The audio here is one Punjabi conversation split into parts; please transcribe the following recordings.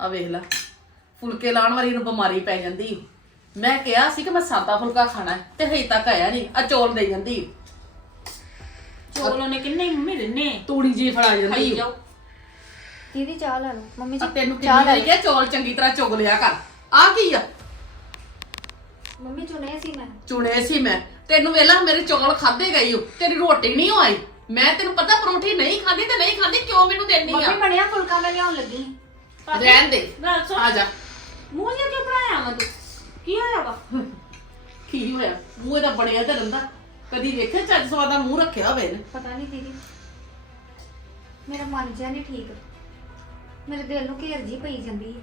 ਆ ਵੇਖ ਲੈ ਫੁਲਕੇ ਲਾਉਣ ਵਾਲੀ ਨੂੰ ਬਿਮਾਰੀ ਪੈ ਜਾਂਦੀ। ਮੈਂ ਕਿਹਾ ਸੀ ਕਿ ਮੈਂ ਸਾਦਾ ਫੁਲਕਾ ਖਾਣਾ ਹੈ, ਤੇ ਹਜੇ ਤੱਕ ਆਇਆ ਨਹੀਂ ਆ ਚੌਲ ਦੇ ਜਾਂਦੀ। ਚੋਲ ਉਹਨੇ ਕਿੰਨੇ ਮੰਮੀ ਦਿੰਨੇ? ਤੂੜੀ ਜੀ ਫੜਾ ਜਾਂਦੀ। ਖਾਈ। ਜਾਓ। ਦੀਦੀ ਚਾਹ ਲੈ ਲਓ। ਮੰਮੀ ਆ ਜੀ ਤੈਨੂੰ ਚਾਹ ਕਿੰਨੀ ਲੈ ਵਾਰੀ ਕਿਹਾ ਚੌਲ ਚੰਗੀ ਤਰ੍ਹਾਂ ਚੁਗ ਲਿਆ ਕਰ। ਆ ਕੀ ਆ। ਮੰਮੀ ਚੁਣੇ ਸੀ ਮੈਂ। ਚੁਣੇ ਸੀ ਮੈਂ। ਤੈਨੂੰ ਵੇਲਾ ਮੇਰੇ ਚੌਲ ਖਾਦੇ ਗਈ ਓ। ਤੇਰੀ ਰੋਟੀ ਨਹੀਂ ਓ ਆਈ। ਮੈਂ ਤੈਨੂੰ ਪਤਾ ਪਰੌਂਠੀ ਨਹੀਂ ਖਾਦੀ ਤੇ ਨਹੀਂ ਖਾਦੀ ਕਿਉਂ ਮੈਨੂੰ ਦੇਣੀ ਆ? ਮੰਮੀ ਬਣਿਆ ਫੁਲਕਾ ਮੈਂ ਲਿਆਉਣ ਲੱਗੀ। ਭਾਬੀ, ਰਹਿਣ ਦੇ। ਗੱਲ ਸੁਣ। ਆ ਜਾ। ਮੂੰਹ ਜਿਹਾ ਕਿਉਂ ਬਣਾਇਆ ਵਾ ਤੂੰ? ਕੀ ਹੋਇਆ ਵਾ? ਕੀ ਹੋਇਆ? ਮੂੰਹ ਇਹਦਾ ਬਣਿਆ ਤੇ ਰੰਦਾ ਕਦੀ ਵੇਖਿਆ ਚੱਜ ਸਵਾਦ ਦਾ ਮੂੰਹ ਰੱਖਿਆ ਹੋਵੇ ਨੇ ਪਤਾ ਨਹੀਂ ਦੀਦੀ। ਮੇਰਾ ਮਨ ਜਿਹਾ ਨਹੀਂ ਠੀਕ। ਮੇਰੇ ਦਿਲ ਨੂੰ ਘੇਰ ਜੀ ਪਈ ਜਾਂਦੀ ਹੈ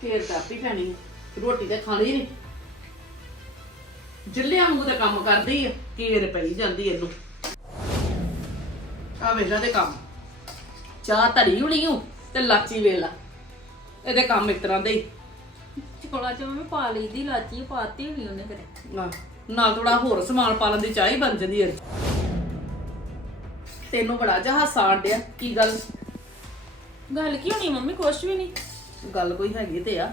ਫੇਰ ਕਾਪੀ ਪੈਣੀ ਆ। ਰੋਟੀ ਤੇ ਖਾਣੀ ਨਹੀਂ ਜਿੱਲਿਆਂ ਮੂੰਹ ਤੇ ਕੰਮ ਕਰਦੀ ਆ। ਘੇਰ ਪਈ ਜਾਂਦੀ ਇਹਨੂੰ। ਆ ਵੇਲਾ ਦੇ ਕੰਮ। ਚਾਹ ਧਰੀ ਹੁਣੀ ਹੂੰ ਤੇ ਲਾਚੀ ਵੇਲਾ ਇਹਦੇ ਕੰਮ ਇਸ ਤਰ੍ਹਾਂ ਦੇ ਹੀ। ਚੋਲਾ ਚ ਮੈਂ ਪਾ ਲਈ ਦੀ ਲਾਚੀ ਪਾਤੀ ਹੋਣੀ ਉਹਨੇ ਫਿਰ। ਨਾ ਨਾਲ ਥੋੜਾ ਹੋਰ ਸਮਾਨ ਪਾ ਲੈਂਦੀ ਚਾਹ ਹੀ ਬਣ ਜਾਂਦੀ ਹੈ। ਤੈਨੂੰ ਬੜਾ ਜਿਹਾ ਹਾਸਾ ਆਂਡਿਆ ਕੀ ਗੱਲ? ਗੱਲ ਕੀ ਹੋਣੀ ਮੰਮੀ ਕੁਛ ਵੀ ਨਹੀਂ। ਗੱਲ ਕੋਈ ਹੈਗੀ ਤੇ ਆ।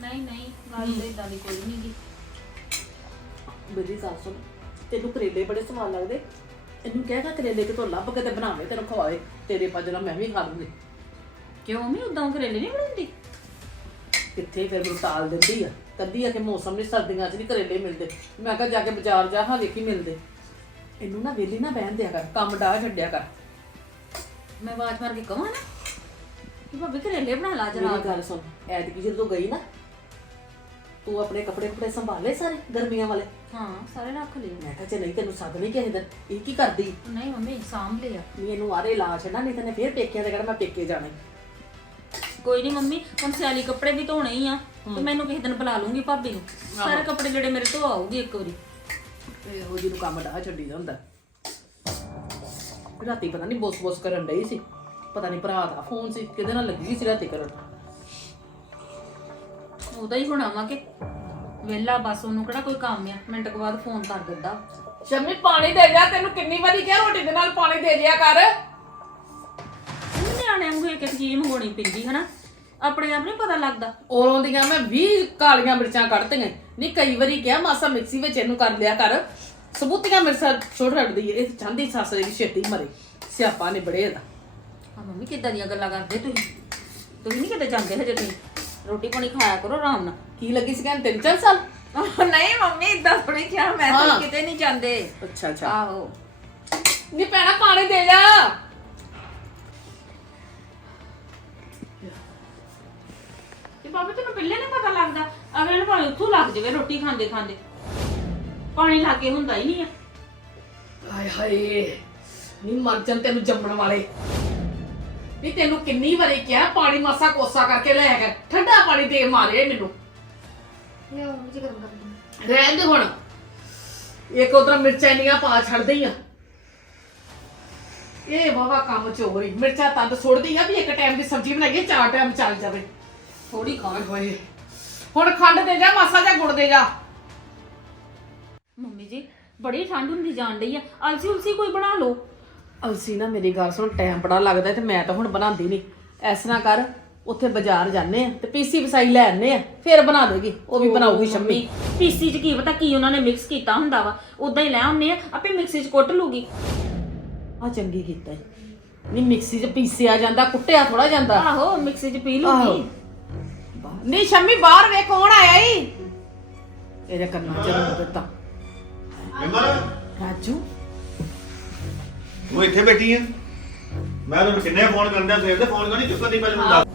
ਨਹੀਂ ਨਹੀਂ ਗੱਲ ਤੇ ਇਦਾਂ ਦੀ ਕੋਈ ਨਹੀਂ ਗੀ। ਮੇਰੀ ਸੱਸ ਸੁਣ ਤੈਨੂੰ ਕਰੇਲੇ ਬੜੇ ਸਵਾਦ ਲੱਗਦੇ। ਇਹਨੂੰ ਕਹਿਗਾ ਕਰੇਲੇ ਕਿਤੋਂ ਲੱਭ ਕੇ ਤੇ ਬਣਾਵੇ ਤੈਨੂੰ ਖਵਾਏ ਤੇਰੇ ਪਜਣਾ ਮੈਂ ਵੀ ਖਾ ਲੂੰਗੀ। ਕਿਉਂ ਮੰਮੀ ਉਦਾਂ ਕਰੇਲੇ ਨਹੀਂ ਬਣਾਉਂਦੀ ਕਿੱਥੇ ਫਿਰ ਮੈਨੂੰ ਤਾਲ ਦਿੰਦੀ ਆ? ਕਦੀ ਆ ਕਿ ਮੌਸਮ ਨੇ ਸਰਦੀਆਂ 'ਚ ਨਹੀਂ ਕਰੇਲੇ ਮਿਲਦੇ। ਮੈਂ ਕਿਹਾ ਜਾ ਕੇ ਬਾਜ਼ਾਰ ਜਾ ਹਾਂ ਵੇਖੀ ਮਿਲਦੇ। ਇਹਨੂੰ ਨਾ ਵੇਲੀ ਨਾ ਬਹਿਣ ਦਿਆ ਕਰ ਕੰਮ ਡਾਹ ਛੱਡਿਆ ਕਰ। ਮੈਂ ਆਵਾਜ਼ ਮਾਰ ਕੇ ਕਹਾਂ ਨਾ ਕਿ ਭਾਬੀ ਕਰੇਲੇ ਬਣਾ ਲਾ ਜਰਾ ਮੇਰੀ ਗੱਲ ਸੁਣ ਐਤਕੀ ਜਦੋਂ ਗਈ ਨਾ ਤੂੰ ਆਪਣੇ ਕੱਪੜੇ ਕੁਪੜੇ ਸੰਭਾਲੇ ਸਾਰੇ ਗਰਮੀਆਂ ਵਾਲੇ? ਹਾਂ ਸਾਰੇ ਰੱਖ ਲਏ। ਮੈਂ ਕਿਹਾ ਜੇ ਨਹੀਂ ਤੈਨੂੰ ਸੱਦ ਨਹੀਂ ਕਿਸੇ ਦਿਨ ਇਹ ਕੀ ਕਰਦੀ? ਨਹੀਂ ਮੰਮੀ ਸਾਂਭ ਲਿਆ। ਨਹੀਂ ਇਹਨੂੰ ਆਰੇ ਲਾ ਛੱਡਣਾ ਨਹੀਂ ਤੈਨੇ ਫੇਰ ਪੇਕਿਆਂ ਦੇ ਕਹਿਣਾ ਮੈਂ ਪੇਕੇ ਜਾਣਾ। ਈ। ਕੋਈ ਨਹੀਂ ਮੰਮੀ ਹੁਣ ਸਿਆਲੀ ਕੱਪੜੇ ਵੀ ਧੋਣੇ ਹੀ ਆ ਤੇ ਮੈਨੂੰ ਕਿਸੇ ਦਿਨ ਬੁਲਾ ਲੂੰਗੀ ਭਾਬੀ ਨੂੰ। ਸਾਰੇ ਕੱਪੜੇ ਜਿਹੜੇ ਮੇਰੇ ਧੋ ਆਉਗੀ ਇੱਕ ਵਾਰੀ। ਤੇ ਉਹ ਜਿਹਨੂੰ ਕੰਮ ਡਾਹ ਛੱਡੀ ਦਾ ਹੁੰਦਾ। ਰਾਤੀ ਪਤਾ ਨਹੀਂ ਬੋਸ ਬੋਸ ਕਰਨ ਡਈ ਸੀ। ਪਤਾ ਨਹੀਂ ਭਰਾ ਦਾ ਫੋਨ ਸੀ ਕਿਹਦੇ ਨਾਲ ਲੱਗੀ ਸੀ ਰਾਤੀ ਕਰਨ। ਉਹਦਾ ਹੀ ਹੋਣਾ ਵਾ ਕਿ ਵੇਲਾ ਬਸ ਉਹਨੂੰ ਕਿਹੜਾ ਕੋਈ ਕੰਮ ਆ? ਮਿੰਟ ਕੁ ਬਾਅਦ ਫੋਨ ਕਰ ਦਿੰਦਾ। ਸ਼ਮੀ ਪਾਣੀ ਦੇ ਜਾ ਤੈਨੂੰ ਕਿੰਨੀ ਵਾਰੀ ਕਿਹਾ ਰੋਟੀ ਦੇ ਨਾਲ ਪਾਣੀ ਦੇ ਜਿਆ ਕਰ। ਉਹ ਨਿਆਣਿਆਂ ਨੂੰ ਇੱਕ ਇੱਕ ਚੀਜ਼ ਮੰਗਾਉਣੀ ਪੈਂਦੀ ਹਨਾ? ਆਪਣੇ ਆਪ ਨਹੀਂ ਪਤਾ ਲੱਗਦਾ। ਉਦੋਂ ਦੀਆਂ ਮੈਂ 20 ਕਾਲੀਆਂ ਮਿਰਚਾਂ ਕੱਢਤੀਆਂ। ਨਹੀਂ ਕਈ ਵਾਰੀ ਕਿਹਾ ਮਾਸਾ ਮਿਕਸੀ ਵਿੱਚ ਇਹਨੂੰ ਕਰ ਲਿਆ ਕਰ। ਸਬੂਤੀਆਂ ਮਿਰਚਾਂ ਛੋੜ ਰੱਖਦੀ ਏ ਇਹ ਚਾਹੁੰਦੀ ਸੱਸ ਦੀ ਛੇਤੀ ਮਰੇ। ਸਿਆਪਾ ਨੇ ਬੜੇ ਇਹਦਾ। ਆ ਮੰਮੀ ਕਿੱਦਾਂ ਦੀਆਂ ਗੱਲਾਂ ਕਰਦੇ ਤੁਸੀਂ? ਤੁਸੀਂ ਨਹੀਂ ਕਿਤੇ ਜਾਂਦੇ ਹਜੇ ਤੁਸੀਂ? ਰੋਟੀ ਪਾਣੀ ਖਾਇਆ ਕਰੋ ਆਰਾਮ ਨਾਲ। ਕੀ ਲੱਗੀ ਸੀ ਕਹਿੰਦੇ ਤਿੰਨ ਚਾਰ ਸਾਲ? ਨਹੀਂ ਮੰਮੀ ਇਦਾਂ ਥੋੜੀ ਕਿਹਾ ਮੈਂ ਹਾਂ। ਕਿਤੇ ਨਹੀਂ ਜਾਂਦੇ। ਅੱਛਾ ਅੱਛਾ। ਆਹੋ। ਨਹੀਂ ਭੈਣਾ ਪਾਣੀ ਦੇ ਜਾ। ਤੇ ਬਾਬਾ ਤੈਨੂੰ ਪਹਿਲੇ ਨਹੀਂ ਪਤਾ ਲੱਗਦਾ? ਅਗਲੇ ਨੂੰ ਭਾਵੇਂ ਉੱਥੋਂ ਲੱਗ ਜਾਵੇ ਰੋਟੀ ਖਾਂਦੇ ਖਾਂਦੇ। ਪਾਣੀ ਲਾਗੇ ਹੁੰਦਾ ਹੀ ਨਹੀਂ ਆ। ਹਾਏ ਹਾਏ। ਨਹੀਂ ਮਰ ਜਾਣ ਤੈਨੂੰ ਜੰਮਣ ਵਾਲੇ। ਨਹੀਂ ਤੈਨੂੰ ਕਿੰਨੀ ਵਾਰੀ ਕਿਹਾ ਪਾਣੀ ਮਾਸਾ ਕੋਸਾ ਕਰਕੇ ਲੈ ਕਰ। ਠੰਡਾ ਪਾਣੀ ਦੇ ਮਾਰੇ ਮੈਨੂੰ। ਲਿਆਓ ਮੰਮੀ ਜੀ ਗਰਮ ਗਰਮ ਰਹਿਣ ਦੇ ਹੁਣ। ਇੱਕ ਉਧਰ ਮਿਰਚਾਂ ਇੰਨੀਆਂ ਪਾ ਛੱਡਦੀ ਆ ਇਹ ਵਾਵਾ ਕੰਮ ਚੋਰੀ ਮਿਰਚਾਂ ਤੰਦ ਸੁੱਟਦੀ ਆ ਵੀ ਇੱਕ ਟਾਈਮ ਦੀ ਸਬਜ਼ੀ ਬਣਾਈਏ ਚਾਰ ਟਾਈਮ ਚੱਲ ਜਾਵੇ। ਥੋੜੀ ਖਾ ਹਾਏ। ਹੋਏ ਹੁਣ ਖੰਡ ਦੇ ਜਾ ਮਾਸਾ ਜਾਂ ਗੁੜ ਦੇ ਜਾ। ਮੰਮੀ ਜੀ ਬੜੀ ਠੰਡ ਹੁੰਦੀ ਜਾਣ ਡਈ ਆ। ਅਲਸੀ ਉਲਸੀ ਕੋਈ ਬਣਾ ਲਓ। ਅਲਸੀ ਨਾ ਮੇਰੀ ਗੱਲ ਸੁਣ ਟਾਈਮ ਬੜਾ ਲੱਗਦਾ ਤੇ ਮੈਂ ਤਾਂ ਹੁਣ ਬਣਾਉਂਦੀ ਨਹੀਂ ਐਸ ਤਰ੍ਹਾਂ ਕਰ ਉੱਥੇ ਬਾਜ਼ਾਰ ਜਾਂਦੇ ਆ ਤੇ ਪੀਸੀ ਵਸਾਈ ਲੈ ਆਨੇ ਆ ਫਿਰ ਬਣਾ ਦੇਗੀ ਉਹ ਵੀ ਬਣਾਉਗੀ ਸ਼ੰਮੀ। ਪੀਸੀ ਚ ਕੀ ਪਤਾ ਕੀ ਉਹਨਾਂ ਨੇ ਮਿਕਸ ਕੀਤਾ ਹੁੰਦਾ ਵਾ ਉਦਾਂ ਹੀ ਲੈ ਆਉਂਦੇ ਆ ਆਪੇ ਮਿਕਸੀ ਚ ਕੁੱਟ ਲੂਗੀ। ਆ ਚੰਗੀ ਕੀਤਾ ਈ। ਨਹੀਂ ਮਿਕਸੀ 'ਚ ਪੀਸਿਆ ਜਾਂਦਾ ਕੁੱਟਿਆ ਥੋੜਾ ਜਾਂਦਾ। ਆਹੋ ਮਿਕਸੀ ਚ ਪੀ। ਲੂਗੀ। ਨਹੀਂ ਸ਼ੰਮੀ ਬਾਹਰ ਵੇ ਕੌਣ ਆਇਆ ਈ? ਇਹਦੇ ਕੰਨਾਂ 'ਚ ਰੰਗ ਦਿੱਤਾ। ਰਾਜੂ? ਉਹ ਇੱਥੇ ਬੈਠੀ ਆ। ਮੈਂ ਤੁਹਾਨੂੰ ਕਿੰਨੇ ਫੋਨ ਕਰਦਾ ਸਵੇਰ ਦੇ ਫੋਨ ਕਰਨੀ ਚੁੱਕਣ ਦੀ ਪਹਿਲੇ ਮੈਨੂੰ ਦੱਸ।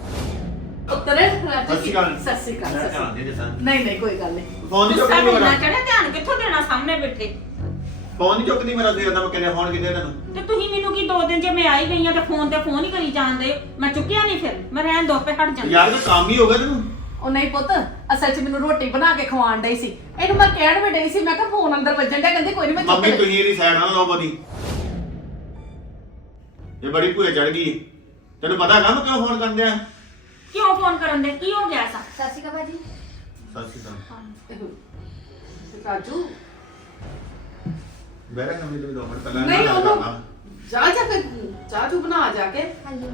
ਉੱਤਰ ਰਾਜੂ ਸਤਿ ਸ਼੍ਰੀ ਅਕਾਲ। ਸਤਿ ਸ਼੍ਰੀ ਅਕਾਲ ਮੈਂ ਸਤਿ ਸ਼੍ਰੀ ਧਿਆਨ ਦੇ ਦੇ ਅਕਾਲ। ਸਾਂ ਨਹੀਂ ਨਹੀਂ ਕੋਈ ਗੱਲ ਨਹੀਂ। ਫੋਨ ਨਹੀਂ ਗੁੱਸਾ ਚੁੱਕਦੀ ਇੰਨਾ ਮੇਰਾ। ਚੜਿਆ? ਧਿਆਨ ਕਿੱਥੋਂ ਦੇਣਾ ਸਾਹਮਣੇ ਬੈਠੇ? ਫੋਨ ਨਹੀਂ ਚੁੱਕਦੀ ਮੇਰਾ ਸਵੇਰ ਦਾ ਮੈਂ ਕਿੰਨੇ ਫੋਨ ਕੀਤੇ ਤੁਹਾਨੂੰ ਤੇ ਤੁਸੀਂ ਮੈਨੂੰ ਕੀ ਦੋ ਦਿਨ ਜੇ ਮੈਂ ਆਈ ਗਈ ਆ ਤੇ ਫੋਨ ਤੇ ਫੋਨ ਹੀ ਕਰੀ ਜਾਂਦੇ? ਮੈਂ ਚੁੱਕਿਆ ਨਹੀਂ ਫਿਰ। ਮੈਂ ਰਹਿਣ ਦੋ ਪੇ ਹਟ ਜਾਂਦੀ। ਯਾਰ ਕੋਈ ਕੰਮ ਹੀ ਹੋ ਗਿਆ ਤੈਨੂੰ। ਉਹ ਨਹੀਂ ਪੁੱਤ ਅਸਲ 'ਚ ਮੈਨੂੰ ਰੋਟੀ ਬਣਾ ਕੇ ਖਵਾਉਣ ਡਈ ਸੀ। ਇਹਨੂੰ ਮੈਂ ਕਹਿਣ ਵੀ ਡਈ ਸੀ ਮੈਂ ਕਿਹਾ ਫੋਨ ਅੰਦਰ ਵੱਜਣ ਡਿਆ ਕਹਿੰਦੀ ਕੋਈ ਨਹੀਂ ਮੈਂ ਚੁੱਕ ਮੰਮੀ ਲੈ। ਤੁਸੀਂ ਇਹਦੀ ਸਾਈਡ ਨਾਲ ਲਾਓ ਬਦੀ ਇਹ ਬੜੀ ਭੂਏ ਚੜ ਗਈ। ਤੈਨੂੰ ਪਤਾ ਨਾ ਮੈਂ ਕਿਉਂ ਫੋਨ ਕਰਨ ਦਿਆ ਕਿਉਂ ਫੋਨ ਕਰਨ ਦੇ ਕੀ ਹੋ ਗਿਆ ਸਾ ਸਤਿ ਸ਼੍ਰੀ ਅਕਾਲ ਭਾਜੀ। ਸਤਿ ਸ਼੍ਰੀ ਅਕਾਲ। ਰਾਜੂ ਬੈਠਾ ਕਮੀ ਤੋਂ ਦੋ ਮਿੰਟ ਪਹਿਲਾਂ ਨਹੀਂ ਉਹਨੂੰ। ਜਾ ਜਾ ਕੇ ਚਾਹ ਤੂੰ ਬਣਾ ਜਾ ਕੇ। ਹਾਂਜੀ।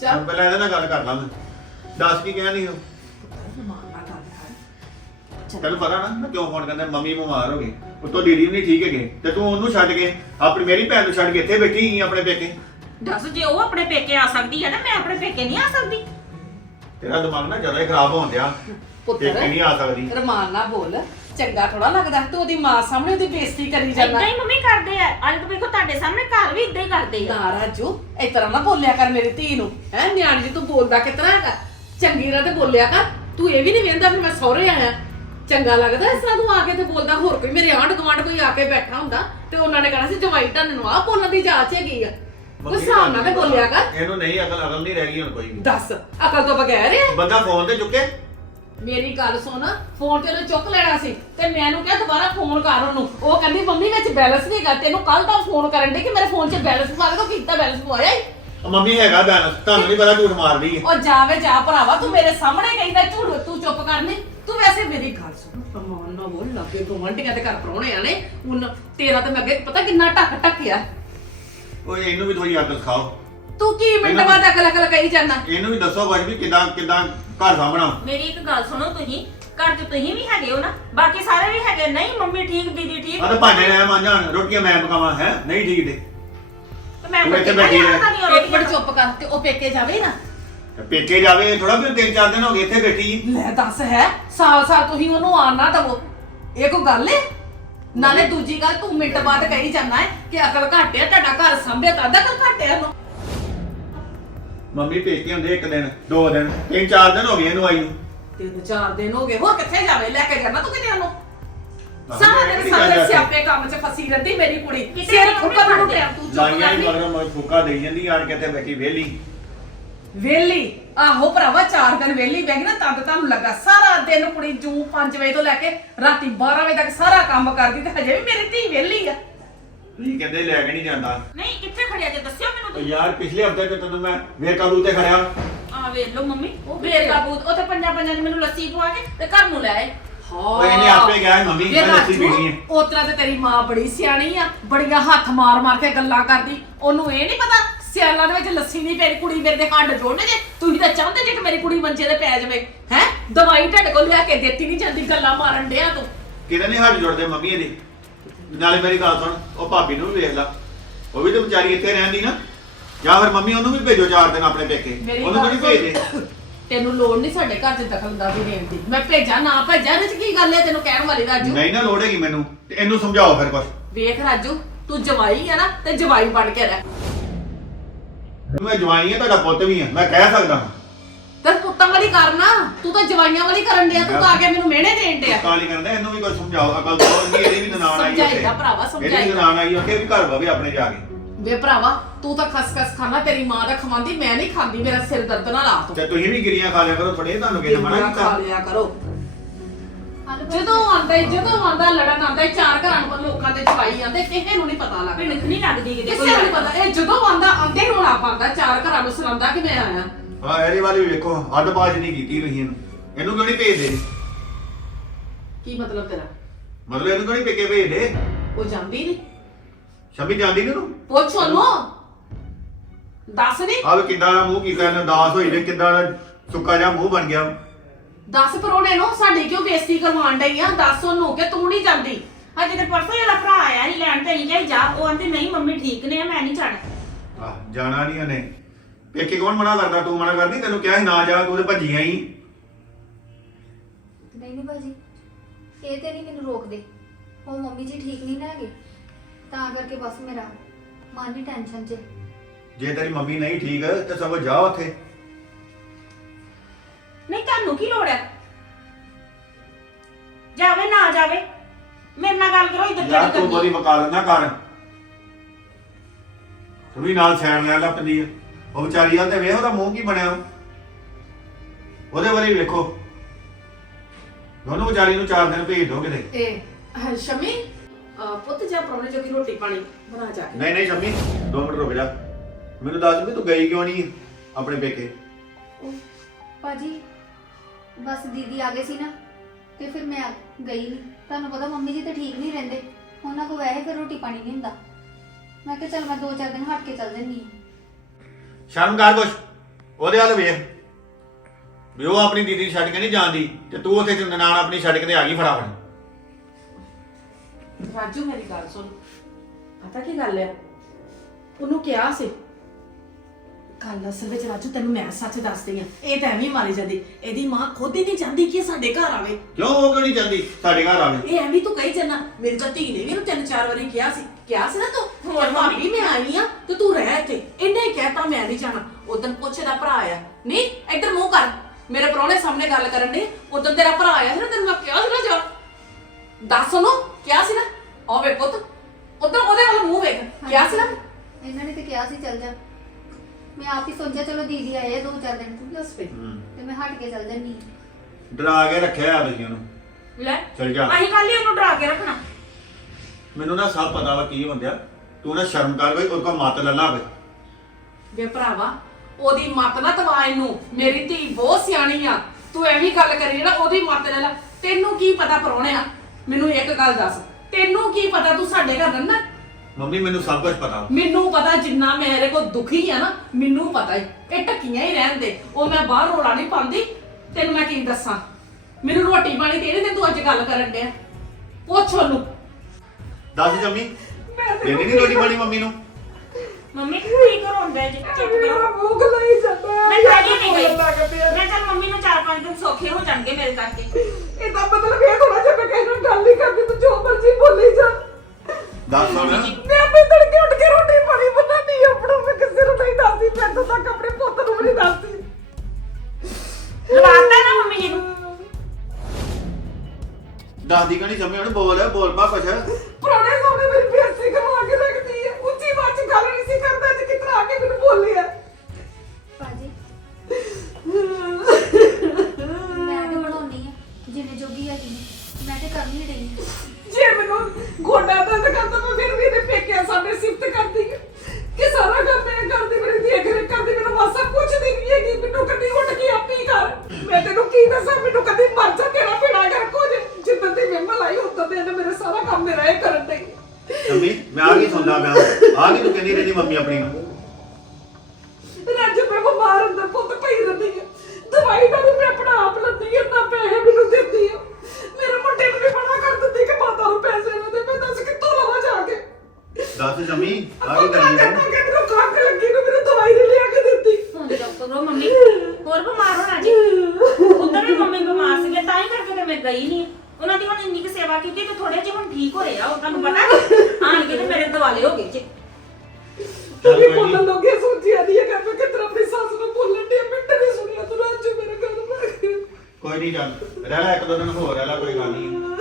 ਚੱਲ ਹੁਣ ਪਹਿਲਾਂ ਇਹਦੇ ਨਾਲ ਗੱਲ ਕਰ ਲਾਂ ਮੈਂ। ਦੱਸ ਕੀ ਕਹਿ ਨਹੀਂ ਹੋ ਤੈਨੂੰ ਪਤਾ ਨਾ ਮੈਂ ਕਿਉਂ ਫੋਨ ਕਰਦਾ ਮੰਮੀ ਬਿਮਾਰ ਹੋ ਗਈ। ਉੱਤੋਂ ਦੀਦੀ ਵੀ ਨਹੀਂ ਠੀਕ ਹੈਗੇ। ਤੇ ਤੂੰ ਉਹਨੂੰ ਛੱਡ ਕੇ ਆਪਣੀ ਮੇਰੀ ਭੈਣ ਨੂੰ ਛੱਡ ਕੇ ਇੱਥੇ ਬੈਠੀ ਸੀ ਆਪਣੇ ਪੇਕੇ। ਦੱਸ ਜੇ ਉਹ ਆਪਣੇ ਪੇਕੇ ਆ ਸਕਦੀ ਹੈ ਨਾ ਮੈਂ ਆਪਣੇ ਪੇਕੇ ਨਹੀਂ ਆ ਸਕਦੀ। ਤੇਰਾ ਦਿਮਾਗ ਨਾ ਜ਼ਿਆਦਾ ਹੀ ਖਰਾਬ ਹੋਣ ਡਿਆ ਪੁੱਤਰ ਪੇਕੇ ਨਹੀਂ ਆ ਸਕਦੀ। ਰਮਾਨ ਨਾ ਬੋਲ ਚੰਗਾ ਥੋੜਾ ਲੱਗਦਾ ਤੂੰ ਉਹਦੀ ਮਾਂ ਸਾਹਮਣੇ ਉਹਦੀ ਬੇਇੱਜ਼ਤੀ ਕਰੀ ਜਾਂਦਾ। ਇਦਾਂ ਹੀ ਮੰਮੀ ਕਰਦੇ ਆ ਅੱਜ ਤੋਂ ਵੇਖੋ ਤੁਹਾਡੇ ਸਾਹਮਣੇ ਘਰ ਵੀ ਇਦਾਂ ਹੀ ਕਰਦੇ ਆ। ਨਾ ਰਾਜੂ ਇਸ ਤਰ੍ਹਾਂ ਨਾ ਬੋਲਿਆ ਕਰ ਮੇਰੀ ਧੀ ਨੂੰ। ਹੈ ਨਿਆਣ ਜੀ ਤੂੰ ਬੋਲਦਾ ਕਿਤਨਾ ਹੈਗਾ? ਚੰਗੀ ਤਰ੍ਹਾਂ ਤੇ ਬੋਲਿਆ ਕਰ। ਤੂੰ ਇਹ ਵੀ ਨਹੀਂ ਵੇਂਦਾ ਵੀ ਮੈਂ ਸਹੁਰੇ ਆਇਆ। ਚੰਗਾ ਲੱਗਦਾ ਇਸ ਤਰ੍ਹਾਂ ਤੂੰ ਆ ਕੇ ਤੇ ਬੋਲਦਾ ਹੋਰ ਕੋਈ ਮੇਰੇ ਆਂਢ ਗੁਆਂਢ ਕੋਈ ਆ ਕੇ ਬੈਠਾ ਹੁੰਦਾ ਤੇ ਉਹਨਾਂ ਨੇ ਕਹਿਣਾ ਸੀ ਜਵਾਈ ਢੰਨ ਨੂੰ ਆ ਬੋਲਣ ਦੀ ਜਾਚ ਹੈਗੀ ਆ। ਕੋਈ ਹਿਸਾਬ ਨਾਲ ਤੇ ਬੋਲਿਆ ਕਰ। ਇਹਨੂੰ ਨਹੀਂ ਅਕਲ ਅਕਲ ਨਹੀਂ ਰਹਿ ਗਈ ਹੁਣ ਕੋਈ ਵੀ। ਦੱਸ ਅਕਲ ਤੋਂ ਬਗੈਰ ਹੈ ਬੰਦਾ ਫੋਨ ਤੇ ਚੁੱਕੇ? ਮੇਰੀ ਗੱਲ ਸੁਣ ਫੋਨ ਤੇ ਉਹਨੇ ਚੁੱਕ ਲੈਣਾ ਸੀ ਤੇ ਮੈਨੂੰ ਕਿਹਾ ਦੁਬਾਰਾ ਫੋਨ ਕਰ ਉਹਨੂੰ। ਉਹ ਕਹਿੰਦੀ ਮੰਮੀ ਵਿੱਚ ਬੈਲੈਂਸ ਨਹੀਂ ਹੈਗਾ ਤੈਨੂੰ ਕੱਲ ਦਾ ਫੋਨ ਕਰਨ ਦੇ ਕਿ ਮੇਰੇ ਫੋਨ 'ਚ ਬੈਲੈਂਸ ਪਾ ਦੇ ਤੂੰ ਕੀਤਾ ਬੈਲੈਂਸ ਪਵਾਇਆ ਹੀ? ਉਹ ਮੰਮੀ ਹੈਗਾ ਬੈਲੈਂਸ ਤੁਹਾਨੂੰ ਨਹੀਂ ਪਤਾ ਝੂਠ ਮਾਰਦੀ ਹੈ ਉਹ ਜਾਵੇ ਜਾ ਭਰਾਵਾ ਤੂੰ ਮੇਰੇ ਸਾਹਮਣੇ ਕਹਿੰਦਾ ਝੂਠ ਤੂੰ ਚੁੱਪ ਕਰਨੀ ਤੂੰ ਵੈਸੇ ਮੇਰੀ ਗੱਲ ਸੁਣ। ਰਮਾਨ ਨਾ ਬੋਲ ਲੱਗੇ ਗਵੰਟੀਆਂ ਦੇ ਘਰ ਪਰੋਣੇ ਆਣੇ ਹੁਣ ਤੇਰਾ ਤੇ ਮੈਂ ਅੱਗੇ ਪਤਾ ਕਿੰਨਾ ਟੱਕ ਟੱਕਿਆ ਉਹ ਇਹਨੂੰ ਵੀ ਥੋੜੀ ਅਕਲ ਸਿਖਾਓ। ਤੂੰ ਕੀ ਮਿੰਟ ਇਹਨਾਂ- ਬਾਅਦ ਅਕਲ ਅਕਲ ਕਹੀ ਜਾਂਦਾ? ਇਹਨੂੰ ਵੀ ਦੱਸੋ ਕੁਝ ਵੀ ਕਿਦਾਂ ਕਿਦਾਂ ਘਰ ਸਾਂਭਣਾ। ਮੇਰੀ ਇੱਕ ਗੱਲ ਸੁਣੋ ਤੁਸੀਂ। ਘਰ 'ਚ ਤੁਸੀਂ ਵੀ ਹੈਗੇ ਹੋ ਨਾ? ਬਾਕੀ ਸਾਰੇ ਵੀ ਹੈਗੇ ਨਹੀਂ ਮੰਮੀ ਠੀਕ ਦੀਦੀ ਠੀਕ। ਆ ਤਾਂ ਭਾਂਡੇ ਲੈ ਮਾਂਜਾਂ ਰੋਟੀਆਂ ਮੈਂ ਪਕਾਵਾਂ ਹੈ? ਨਹੀਂ ਠੀਕ ਦੇ ਤੇ ਮੈਂ ਤੂੰ ਇੱਥੇ ਬੈਠੀ ਬੈਠੀ ਰਹਿ। ਰਹਿ ਇੱਕ ਮਿੰਟ ਚੁੱਪ ਕਰ ਤੇ ਉਹ ਪੇਕੇ ਜਾਵੇ ਨਾ। ਤੇ ਪੇਕੇ ਜਾਵੇ ਥੋੜਾ ਵੀ ਤਿੰਨ ਚਾਰ ਦਿਨ ਹੋ ਗਏ ਇੱਥੇ ਬੈਠੀ। ਲੈ ਦੱਸ ਹੈ ਸਾਲ ਸਾਲ ਤੁਸੀਂ ਉਹਨੂੰ ਆਣ ਨਾ ਦਵੋ। ਇਹ ਕੋਈ ਗੱਲ ਏ? ਨਾਲੇ ਦੂਜੀ ਗੱਲ ਤੂੰ ਮਿੰਟ ਬਾਅਦ ਕਹੀ ਜਾਂਦਾ ਹੈ ਕਿ ਅਕਲ ਘੱਟ ਹੈ ਤੁਹਾਡਾ ਘਰ ਸੰਭਿਆ ਤਾਂ ਅੱਧਾ ਅਕਲ ਘੱਟ ਹੈ ਉਹਨੂੰ ਮੰਮੀ ਪੇਕੇ ਹੁੰਦੇ ਇੱਕ ਦਿਨ ਦੋ ਦਿਨ ਤਿੰਨ ਚਾਰ ਦਿਨ ਹੋ ਗਏ ਇਹਨੂੰ ਆਈ ਨੂੰ। ਤਿੰਨ ਚਾਰ ਦਿਨ ਹੋ ਗਏ ਹੋਰ ਕਿੱਥੇ ਜਾਵੇ ਲੈ ਕੇ ਜਾਣਾ ਤੂੰ ਕਿਤੇ ਉਹਨੂੰ? ਸਾਰਾ ਦਿਨ ਸਾਰੇ? ਸਿਆਪੇ ਕੰਮ 'ਚ ਫਸੀ ਰਹਿੰਦੀ ਮੇਰੀ ਕੁੜੀ। ਕਿਤੇ ਸਿਰ ਨਹੀਂ ਖੁੱਕਾ ਨੂੰ ਟਾਈਮ ਤੂੰ ਚੁੱਪ ਲਾਈਆਂ ਹੀ ਕਰਨੀ ਮਗਰ ਮਗਰ ਫੁੱਕਾ ਦੇਈ ਜਾਂਦੀ ਆਣ ਕੇ ਇੱਥੇ ਬੈਠੀ ਵਿਹਲੀ। ਵੇਲੀ ਆਹੋ ਭਰਾਵਾ ਚਾਰ ਦਿਨ ਵੇਲੀ ਬਹਿ ਗਈ ਨਾ ਤਦ ਤੁਹਾਨੂੰ ਲੱਗਾ। ਸਾਰਾ ਦਿਨ ਕੁੜੀ ਜੂ 5 ਵਜੇ ਤੋਂ ਲੈ ਕੇ ਰਾਤੀ 12 ਵਜੇ ਤੱਕ ਸਾਰਾ ਕੰਮ ਕਰਦੀ ਤੇ ਹਜੇ ਵੀ ਮੇਰੀ ਧੀ ਵੇਲੀ ਆ। ਨਹੀਂ ਕਹਿੰਦੇ ਲੈ ਕੇ ਨਹੀਂ ਜਾਂਦਾ। ਨਹੀਂ ਕਿੱਥੇ ਖੜਿਆ ਜੇ? ਦੱਸਿਓ ਮੈਨੂੰ ਉਹ ਤੁਸੀਂ ਯਾਰ ਪਿਛਲੇ ਹਫ਼ਤੇ ਤੇ ਤੈਨੂੰ ਮੈਂ ਵੇਰ ਕਾਬੂ ਤੇ ਖੜਿਆ। ਆ ਵੇਖ ਲਓ ਮੰਮੀ ਉਹ ਬੇਰ ਕਾਬੂਤ ਉੱਥੇ ਪੰਜਾਂ ਪੰਜਾਂ ਦੀ ਮੈਨੂੰ ਲੱਸੀ ਪਵਾ ਕੇ ਤੇ ਘਰ ਨੂੰ ਲੈ ਆਏ। ਉਹ ਇਹਨੇ ਆਪੇ ਕਿਹਾ ਸੀ, ਮੰਮੀ, ਮੈਂ ਲੱਸੀ ਪੀਣੀ ਹੈ। ਉਤਰਾ ਤੇ ਤੇਰੀ ਮਾਂ ਬੜੀ ਸਿਆਣੀ ਆ ਬੜੀਆਂ ਹੱਥ ਮਾਰ ਮਾਰ ਕੇ ਗੱਲਾਂ ਕਰਦੀ। ਉਹਨੂੰ ਇਹ ਨਹੀਂ ਪਤਾ ਸਿਆਲਾਂ ਦੇ ਵਿੱਚ ਲੱਸੀ ਨਹੀਂ ਪੈਣੀ ਕੁੜੀ ਮੇਰੇ ਦੇ ਹੱਡ ਜੋੜਨੇ ਜੇ। ਤੁਸੀਂ ਤਾਂ ਚਾਹੁੰਦੇ ਜੇ ਕਿ ਮੇਰੀ ਕੁੜੀ ਮੰਜੇ ਤੇ ਪੈ ਜਾਵੇ ਹੈ? ਦਵਾਈ ਢੱਡ ਕੋਲ ਲਿਆ ਕੇ ਦਿੱਤੀ ਨਹੀਂ ਜਾਂਦੀ ਗੱਲਾਂ ਮਾਰਨ ਡਿਆ ਤੂੰ। ਕਿਹਨੇ ਨਹੀਂ ਹੱਥ ਜੋੜਦੇ ਮੰਮੀ ਇਹਦੀ? ਨਾਲੇ ਮੇਰੀ ਗੱਲ ਸੁਣ ਉਹ ਭਾਬੀ ਨੂੰ ਵੀ ਵੇਖ ਲੈ। ਉਹ ਵੀ ਤੇ ਵਿਚਾਰੀ ਇੱਥੇ ਰਹਿੰਦੀ ਨਾ। ਜਾਂ ਫਿਰ ਮੰਮੀ ਉਹਨੂੰ ਵੀ ਭੇਜੋ ਚਾਰ ਦਿਨ ਆਪਣੇ ਪੇਕੇ। ਮੇਰੀ ਉਹਨੂੰ ਗੱਲ ਭੇਜਦੇ। ਤੈਨੂੰ ਲੋੜ ਨਹੀਂ ਸਾਡੇ ਘਰ 'ਚ ਦਖਲਅੰਦਾਜ਼ੀ ਦੇਣ ਦੀ। ਮੈਂ ਭੇਜਾਂ ਨਾ ਭੇਜਾਂ ਇਹਦੇ 'ਚ ਕੀ ਗੱਲ ਹੈ ਤੈਨੂੰ ਕਹਿਣ ਵਾਲੀ ਰਾਜੂ? ਨਹੀਂ ਨਾ ਲੋੜ ਹੈਗੀ ਮੈਨੂੰ। ਤੇ ਇਹਨੂੰ ਸਮਝਾਓ ਫਿਰ ਕੁਝ ਵੇਖ ਰਾਜੂ ਤੂੰ ਜਵਾਈ ਆ ਨਾ ਤੇ ਜਵਾਈ ਬਣ ਕੇ ਰਹਿ। ਮੈਂ ਜਵਾਈ ਹਾਂ ਤੁਹਾਡਾ ਪੁੱਤ ਵੀ ਹਾਂ ਮੈਂ ਕਹਿ ਸਕਦਾ ਤੇ ਪੁੱਤਾਂ ਵਾਲੀ ਕਰਨਾ ਤੂੰ ਤਾਂ ਜਵਾਈਆਂ ਵਾਲੀ ਕਰਨ ਡਿਆ ਤੂੰ ਤਾਂ ਆ ਕੇ ਮੈਨੂੰ ਮਿਹਣੇ ਦੇਣ ਡਿਆ। ਕਾਲੀ ਕਰਦਾ ਇਹਨੂੰ ਵੀ ਕੁਝ ਸਮਝਾਓ ਅਕਲ ਤੋਂ ਕਿ ਇਹਦੀ ਵੀ ਨਨਾਣ ਆਈ ਸਮਝਾਈਦਾ ਭਰਾਵਾ, ਇਹਦੀ ਸਮਝਾਈਦਾ। ਵੀ ਨਨਾਣ ਆਈ ਉੱਥੇ ਵੀ ਘਰ ਬਵੇ ਆਪਣੇ ਜਾ ਕੇ। ਵੇ ਭਰਾਵਾ ਤੂੰ ਤਾਂ ਖਸਖਸ ਖਾਣਾ ਤੇਰੀ ਮਾਂ ਦਾ ਖਵਾਉਂਦੀ ਮੈਂ ਨਹੀਂ ਖਾਂਦੀ ਮੇਰਾ ਸਿਰ ਦਰਦ ਨਾ ਲਾ ਤੂੰ ਤੇ ਤੁਸੀਂ ਵੀ ਗਿਰੀਆਂ ਖਾ ਲਿਆ ਕਰੋ ਥੋੜੇ ਤੁਹਾਨੂੰ ਕਿਹਨੇ ਮਨਾ ਖਾ ਕੀਤਾ ਲਿਆ ਕਰੋ। ਜਦੋਂ ਆਂਦਾ ਈ- ਜਦੋਂ ਆਂਦਾ ਲੜਨ ਆਂਦਾ ਈ, ਚਾਰ ਘਰਾਂ ਨੂੰ ਲੋਕਾਂ ਦੇ ਚਵਾਈ ਆਂਦੇ ਕਿਸੇ ਨੂੰ ਨਹੀਂ ਪਤਾ ਲੱਗਦਾ। ਭਿਣਕ ਨਹੀਂ ਲੱਗਦੀ ਕਿਤੇ ਕਿਸੇ ਨੂੰ ਨਹੀਂ ਪਤਾ। ਇਹ ਜਦੋਂ ਆਂਦਾ ਆਂਦੇ ਰੋਣਾ ਪਾਉਂਦਾ ਚਾਰ ਘਰਾਂ ਨੂੰ ਸੁਣਾਉਂਦਾ ਕਿ ਮੈਂ ਆਇਆ। ਹਾਂ ਇਹਦੇ ਵਾਲੀ ਵੀ ਵੇਖੋ ਹੱਦਬਾਜ਼ ਨਹੀਂ ਕੀਤੀ ਤੁਸੀਂ ਇਹਨੂੰ। ਇਹਨੂੰ ਕਿਉਂ ਨਹੀਂ ਭੇਜਦੇ? ਕੀ ਮਤਲਬ ਤੇਰਾ? ਮਤਲਬ ਇਹਨੂੰ ਕਿਉਂ ਨਹੀਂ ਪੇਕੇ ਭੇਜਦੇ? ਉਹ ਜਾਂਦੀ ਨਹੀਂ ਸ਼ਮੀ ਜਾਂਦੀ ਨੀ ਉਹਨੂੰ? ਪੁੱਛ ਉਹਨੂੰ। ਦੱਸ ਨਹੀਂ ਆਹ ਵੇ ਕਿੱਦਾਂ ਦਾ ਮੂੰਹ ਕੀਤਾ ਇਹਨੇ ਦਾਸ ਹੋਈ ਦੇ ਕਿੱਦਾਂ ਦਾ ਸੁੱਕਾ ਜਿਹਾ ਮੂੰਹ ਬਣ ਗਿਆ। ਦੱਸ ਪਰੋਣੇ ਨੂੰ ਸਾਡੀ ਕਿਉਂ ਬੇਇੱਜ਼ਤੀ ਕਰਵਾਉਣ ਡਈ ਆ? ਦੱਸ ਉਹਨੂੰ ਕਿ ਤੂੰ ਨਹੀਂ ਜਾਂਦੀ। ਹਜੇ ਤੇ ਪਰਸੋਂ ਜਿਹੜਾ ਭਰਾ ਆਇਆ ਨਹੀਂ ਲੈਣ ਤੇ ਨਹੀਂ ਜਾਈ ਜਾ। ਉਹ ਆਂਦੀ ਨਹੀਂ ਮੰਮੀ ਠੀਕ ਨੇ ਮੈਂ ਨਹੀਂ ਜਾਣਾ। ਆਹ ਜਾਣਾ ਨਹੀਂ ਉਹਨੇ। ਪੇਕੇ ਕੌਣ ਮਨਾ ਕਰਦਾ? ਤੂੰ ਮਨਾ ਕਰਦੀ? ਤੈਨੂੰ ਕਿਹਾ ਸੀ ਨਾ ਜਾ ਤੂੰ ਤੇ ਭੱਜੀ ਆਈ। ਨਹੀਂ ਨਹੀਂ ਭਾਜੀ ਇਹ ਤੇ ਨਹੀਂ ਮੈਨੂੰ ਰੋਕਦੇ। ਉਹ ਮੰਮੀ ਜੀ ਠੀਕ ਨਹੀਂ ਨਾ ਹੈਗੇ ਤਾਂ ਕਰਕੇ ਬਸ ਮੇਰਾ ਮਨ ਦੀ ਟੈਨਸ਼ਨ 'ਚ। ਜੇ ਤੇਰੀ ਮੰਮੀ ਨਹੀਂ ਠੀਕ ਤੇ ਸਗੋਂ ਜਾ ਉੱਥੇ। ਤੁਹਾਨੂੰ ਕੀ ਲੋੜ ਹੈ? ਜਾਵੇ ਨਾ ਜਾਵੇ। ਮੇਰੇ ਨਾਲ ਗੱਲ ਕਰੋ ਇੱਧਰ ਯਾਰ ਤੂੰ ਬੜੀ ਵਕਾਲਤ ਨਾ ਕਰ। ਤੂੰ ਵੀ ਨਾਲ ਸੈਣ ਲੈ ਲੱਪਦੀ ਆ। ਉਹ ਵਿਚਾਰੀ ਆ ਤੇ ਵੇਖ ਉਹਦਾ ਮੂੰਹ ਕੀ ਬਣਿਆ ਉਹਦੇ ਵੱਲ ਵੇਖੋ। ਦੋਨੋਂ ਵਿਚਾਰੀ ਨੂੰ ਚਾਰ ਦਿਨ ਭੇਜ ਦੋ ਕਿਤੇ। ਇਹ ਸ਼ਮੀ? ਅਹ ਪੁੱਤ ਜਾ ਪਰੋਣੇ ਜੋ ਕਿ ਰੋਟੀ ਪਾਣੀ ਬਣਾ ਜਾ ਕੇ। ਨਹੀਂ ਨਹੀਂ ਸ਼ਮੀ 2 ਮਿੰਟ ਰੁਕ ਜਾ। ਮੈਨੂੰ ਦੱਸ ਵੀ ਤੂੰ ਗਈ ਕਿਉਂ ਨਹੀਂ ਆਪਣੇ ਪੇਕੇ? ਭਾਜੀ ਬਸ ਦੀਦੀ ਆ ਗਏ ਸੀ ਨਾ ਤੇ ਫਿਰ ਮੈਂ ਗਈ ਨਹੀਂ ਤੁਹਾਨੂੰ ਪਤਾ ਮੰਮੀ ਜੀ ਤੇ ਠੀਕ ਨਹੀਂ ਰਹਿੰਦੇ। ਉਹਨਾਂ ਕੋ ਵੈਸੇ ਫਿਰ ਰੋਟੀ ਪਾਣੀ ਨਹੀਂ ਹੁੰਦਾ। ਮੈਂ ਕਿਹਾ ਚਲ ਮੈਂ ਦੋ ਚਾਰ ਦਿਨ ਹਟ ਕੇ ਚੱਲ ਜੰਨੀ ਸ਼ਰਮ ਕਰ ਕੁਛ। ਉਹਦੇ ਵੱਲ ਵੇਖ। ਵੀ ਉਹ ਆਪਣੀ ਦੀਦੀ ਨੂੰ ਛੱਡ ਕੇ ਨਹੀਂ ਜਾਂਦੀ ਤੇ ਤੂੰ ਉੱਥੇ ਨਨਾਣ ਆਪਣੀ ਛੱਡ ਕੇ ਤੇ ਆ ਗਈ ਫਟਾਫਟ। ਰਾਜੂ ਮੇਰੀ ਗੱਲ ਸੁਣ। ਪਤਾ ਕੀ ਗੱਲ ਹੈ ਉਹਨੂੰ ਕਿਹਾ ਸੀ ਗੱਲ ਅਸਲ ਵਿੱਚ ਰਾਜੂ ਤੈਨੂੰ ਮੈਂ ਸੱਚ ਦੱਸਦੀ ਆ ਇਹ ਤਾਂ ਐਵੇਂ ਹੀ ਮਾਰੀ ਜਾਂਦੀ। ਇਹਦੀ ਮਾਂ ਖੁਦ ਹੀ ਨਹੀਂ ਚਾਹੁੰਦੀ ਕਿ ਇਹ ਸਾਡੇ ਘਰ ਆਵੇ। ਕਿਉਂ ਉਹ ਕਿਉਂ ਨਹੀਂ ਜਾਂਦੀ ਸਾਡੇ ਘਰ ਆਵੇ। ਇਹ ਐਵੇਂ ਤੂੰ ਕਹੀ ਜੰਨਾ ਮੇਰੀ ਤਾਂ ਧੀ ਨੇ ਵੀ ਇਹਨੂੰ ਤਿੰਨ ਚਾਰ ਵਾਰੀ ਕਿਹਾ ਸੀ। ਕਿਹਾ ਸੀ ਨਾ ਤੂੰ? ਹੋਰ ਭਾਬੀ ਮੈਂ ਆਈ ਆ ਤੇ ਤੂੰ ਰਹਿ ਇੱਥੇ। ਇਹਨੇ ਹੀ ਕਹਿਤਾ ਮੈਂ ਨਹੀਂ ਜਾਣਾ। ਉਦੋਂ ਪੁੱਛਦਾ ਭਰਾ ਆ। ਨਹੀਂ ਇੱਧਰ ਮੂੰਹ ਕਰ। ਮੇਰੇ ਪ੍ਰਾਹੁਣੇ ਸਾਹਮਣੇ ਗੱਲ ਕਰਨ ਦੇ ਉਦੋਂ ਤੇਰਾ ਭਰਾ ਆਇਆ ਸੀ ਨਾ ਤੈਨੂੰ ਮੈਂ ਕਿਹਾ ਸੀ ਨਾ ਜਾ। ਦੱਸ ਉਹਨੂੰ ਕਿਹਾ ਸੀ ਨਾ? ਉਹ ਵੇ ਪੁੱਤ ਉਦੋਂ ਉਹਦੇ ਵੱਲ ਮੂੰਹ ਵੇਖ। ਕਿਹਾ ਸੀ ਨਾ? ਇਹਨਾਂ ਨੇ ਤੇ ਕਿਹਾ ਸੀ ਚੱਲ ਜਾ। ਮੈਂ ਆਪ ਹੀ ਸੋਚਿਆ ਚਲੋ ਦੀਦੀ ਆਏ ਆ ਦੋ ਚਾਰ ਦਿਨ ਦੱਸ ਪੇ ਹੂੰ। ਤੇ ਮੈਂ ਹਟ ਕੇ ਚੱਲ ਜੰਨੀ ਡਰਾ ਕੇ ਰੱਖਿਆ ਆ ਤੁਸੀਂ ਉਹਨੂੰ। ਲੈ ਚਲ ਜਾ। ਅਸੀਂ ਕੱਲ ਹੀ ਉਹਨੂੰ ਡਰਾ ਕੇ ਰੱਖਣਾ। ਮੈਨੂੰ ਨਾ ਸਭ ਪਤਾ ਵਾ ਕੀ ਹੁੰਦਿਆ। ਤੂੰ ਨਾ ਸ਼ਰਮ ਕਰ ਬਈ ਉਹਦਾ ਮਤ ਲੱਲਾ ਵੇ ਵੇ ਭਰਾਵਾ ਉਹਦੀ ਮੱਤ ਨਾ ਤਵਾ ਇਹਨੂੰ। ਮੇਰੀ ਧੀ ਬਹੁਤ ਸਿਆਣੀ ਆ। ਤੂੰ ਐਵੇਂ ਗੱਲ ਕਰੀ ਜਿਹੜਾ ਉਹਦੀ ਮੱਤ ਲੈ ਲੈ। ਤੈਨੂੰ ਕੀ ਪਤਾ ਪਰੋਣਿਆ? ਮੈਨੂੰ ਇੱਕ ਗੱਲ ਦੱਸ। ਤੈਨੂੰ ਕੀ ਪਤਾ ਤੂੰ ਸਾਡੇ ਘਰ ਰਹਿਣਾ ਮੰਮੀ ਮੈਨੂੰ ਸਭ ਕੁਝ ਪਤਾ। ਮੈਨੂੰ ਪਤਾ ਜਿੰਨਾ ਮੇਰੇ ਕੋਲ ਦੁਖੀ ਆ ਨਾ ਮੈਨੂੰ ਪਤਾ ਈ। ਇਹ ਟੱਕੀਆਂ ਹੀ ਰਹਿਣ ਦੇ। ਉਹ ਮੈਂ ਬਾਹਰ ਰੋਲਾ ਨਹੀਂ ਪਾਉਂਦੀ। ਤੈਨੂੰ ਮੈਂ ਕੀ ਦੱਸਾਂ? ਮੈਨੂੰ ਰੋਟੀ ਪਾਣੀ ਦੇ ਦੇ ਤੂੰ ਅੱਜ ਗੱਲ ਕਰਨ ਡਿਆ। ਪੁੱਛ ਉਹਨੂੰ। ਦੱਸ ਜੰਮੀ। ਦੇਣੀ ਨਹੀਂ ਰੋਟੀ ਪਾਣੀ ਮੰਮੀ ਨੂੰ? ਮੰਮੀ ਕੀ ਕਰਾਉਂਦਾ ਜੀ ਚੁੱਪ ਕਰੋ। ਭੂਖ ਲਈ ਜਾਂਦਾ। ਮੈਂ ਪਹਿਲੇ ਨਹੀਂ ਗਈ। ਮੈਂ ਚੱਲ ਮੰਮੀ ਨੂੰ ਚਾਰ ਪੰਜ ਦਿਨ ਸੌਖੇ ਹੋ ਜਾਣਗੇ ਮੇਰੇ ਕਰਕੇ। ਇਹਦਾ ਮਤਲਬ ਇਹ ਥੋੜਾ ਜਿਹਾ ਮੈਂ ਕਿਸੇ ਨਾਲ ਗੱਲ ਨਹੀਂ ਕਰਦੀ ਤੂੰ ਜੋ ਮਰਜ਼ੀ ਬੋਲੀ ਜਾ। ਦੱਸ ਹੁਣ ਮੈਂ ਆਪਣੇ ਤੜਕੇ ਉੱਠ ਕੇ ਰੋਟੀ ਪਾਣੀ ਬਣਾਉਣੀ ਆ ਆਪਣਾ ਮੈਂ ਕਿਸੇ ਨੂੰ ਨਹੀਂ ਦੱਸਦੀ ਮੈਂ ਤਾਂ ਤੱਕ ਆਪਣੇ ਪੁੱਤ ਨੂੰ ਵੀ ਨਹੀਂ ਦੱਸਦੀ। ਲਵਾਤਾ ਨਾ ਮੰਮੀ ਜੀ ਨੂੰ। ਦਾਦੀ ਕਣੀ ਜੰਮੀ ਹੁਣ ਬੋਲ ਬੋਲ ਪਾ ਕੁਛ। ਪੁਰਾਣੇ ਸਾਹਮਣੇ ਮੇਰੀ ਬੇਇੱਜ਼ਤੀ ਕਰਵਾ ਕੇ ਰੱਖਦੀ ਹੈ। ਉੱਚੀ ਬਾਤ ਚ ਗੱਲ ਨਹੀਂ ਸੀ ਕਰਦਾ ਅੱਜ ਕਿਤਨਾ ਆ ਕੇ ਮੈਨੂੰ ਬੋਲਿਆ। ਭਾਜੀ। ਮੈਂ ਤੇ ਬਣਾਉਣੀ ਆ ਜਿੰਨੇ ਜੋਗੀ ਹੈਗੀ ਨੇ ਮੈਂ ਤੇ ਕਰ ਨਹੀਂ ਰਹੀ। ਹਾਂ। ਜੇ ਮੈਨੂੰ। ਗੋਡਾ ਦਰਦ ਕਰਦਾ ਮੈਂ ਫਿਰ ਵੀ ਇਹਦੇ ਪੇਕਿਆਂ ਸਾਹਮਣੇ ਸਿਫਤ ਕਰਦੀ ਹੈ। ਕਿ ਸਾਰਾ ਕੰਮ ਮੈਂ ਕਰਦੀ ਮੇਰੀ ਦੇਖ ਰੇਖ ਕਰਦੀ ਮੈਨੂੰ ਮਾਸਾ ਪੁੱਛਦੀ ਨਹੀਂ ਹੈਗੀ ਮੈਨੂੰ ਕਦੀ ਉੱਠ ਕੇ ਆਪੀ ਕਰ। ਮੈਂ ਤੈਨੂੰ ਕੀ ਦੱਸਾਂ ਮੈਨੂੰ ਕਦੀ ਮਰ ਜਾ ਤੇਰਾ ਪੇੜਾ ਕਰ ਕੁਝ ਜਿੱਦਾਂ ਦੀ ਵਿਮਲ ਆਈ ਉਦੋਂ ਦੇ ਇਹਨੇ ਮੇਰੇ ਸਾਰਾ ਕੰਮ ਮੇਰਾ ਇਹ ਕਰਨ ਦੇ ਜੰਮੀ ਮੈਂ ਆ ਕੀ ਸੁਣਦਾ ਪਿਆ? ਆ ਕੀ ਤੂੰ ਕਹਿੰਦੀ ਰਹਿੰਦੀ ਮੰਮੀ ਆਪਣੀ ਨੂੰ? ਰੱਜ ਮੈਂ ਬਿਮਾਰ ਅੰਦਰ ਪੁੱਤ ਪਈ ਰਹਿੰਦੀ ਹੈ। ਦਵਾਈ ਦਾ ਵੀ ਮੈਂ ਆਪਣਾ ਆਪ ਲੈਂਦੀ ਹਾਂ ਨਾ ਪੈਸੇ ਮੈਨੂੰ ਦਿੰਦੀ ਹੈ। ਮੇਰੇ ਮੁੰਡੇ ਨੂੰ ਵੀ ਮਨਾ ਕਰ ਦਿੰਦੀ ਕਿ ਨੂੰ ਪੈਸੇ ਨਾ ਦੇ ਮੈਂ ਦੱਸ ਕਿੱਥੋਂ ਲਵਾਂ ਜਾ ਕੇ? ਦੱਸ ਜੰਮੀ ਆ ਕੀ ਕਹਿੰਦਾ ਕਰਦੀ ਕਿ ਮੈਨੂੰ ਖੰਘ ਲੱਗੀ ਨੂੰ ਮੈਨੂੰ ਦਵਾਈ ਨਹੀਂ ਲਿਆ ਕੇ ਦਿੱਤੀ। ਹੁਣ ਚੁੱਪ ਕਰੋ ਮੰਮੀ ਹੋਰ ਬਿਮਾਰ ਹੋਣਾ ਜੀ। ਉਧਰ ਵੀ ਮੰਮੀ ਬਿਮਾਰ ਸੀਗੇ ਤਾਂ ਹੀ ਕਰਕੇ ਤੇ ਮੈਂ ਗਈ ਨਹੀਂ ਉਹਨਾਂ ਦੀ ਹੁਣ ਇੰਨੀ ਕੁ ਸੇਵਾ ਕੀਤੀ ਤੇ ਥੋੜੇ ਜਿਹੇ ਹੁਣ ਠੀਕ ਹੋਏ ਆ ਉਹ ਤੁਹਾਨੂੰ ਪਤਾ ਆਣ ਕੇ ਤੇ ਮੇਰੇ ਦਿਵਾਲੇ ਹੋ ਗਏ ਜੀ। ਚੱਲ ਤੂੰ ਕੋਈ ਬੋਲਣ ਨੀ। ਲੋਗੇ ਸੋਚੀ ਆਦੀ ਹੈ ਕਿ ਮੈਂ ਕਿਤਨਾ ਆਪਣੀ ਸੱਸ ਨੂੰ ਬੋਲਣ ਦੀ ਮਿੰਟ ਨਹੀਂ ਸੁਣਿਆ ਤੂੰ ਰੱਜ ਮੇਰੇ ਘਰ ਮੈਂ ਕੋਈ ਨਹੀਂ ਚੱਲ ਰਹਿ ਲੈ ਇੱਕ ਦੋ ਦਿਨ ਹੋਰ ਰਹਿ ਲੈ ਕੋਈ ਗੱਲ ਨਹੀਂ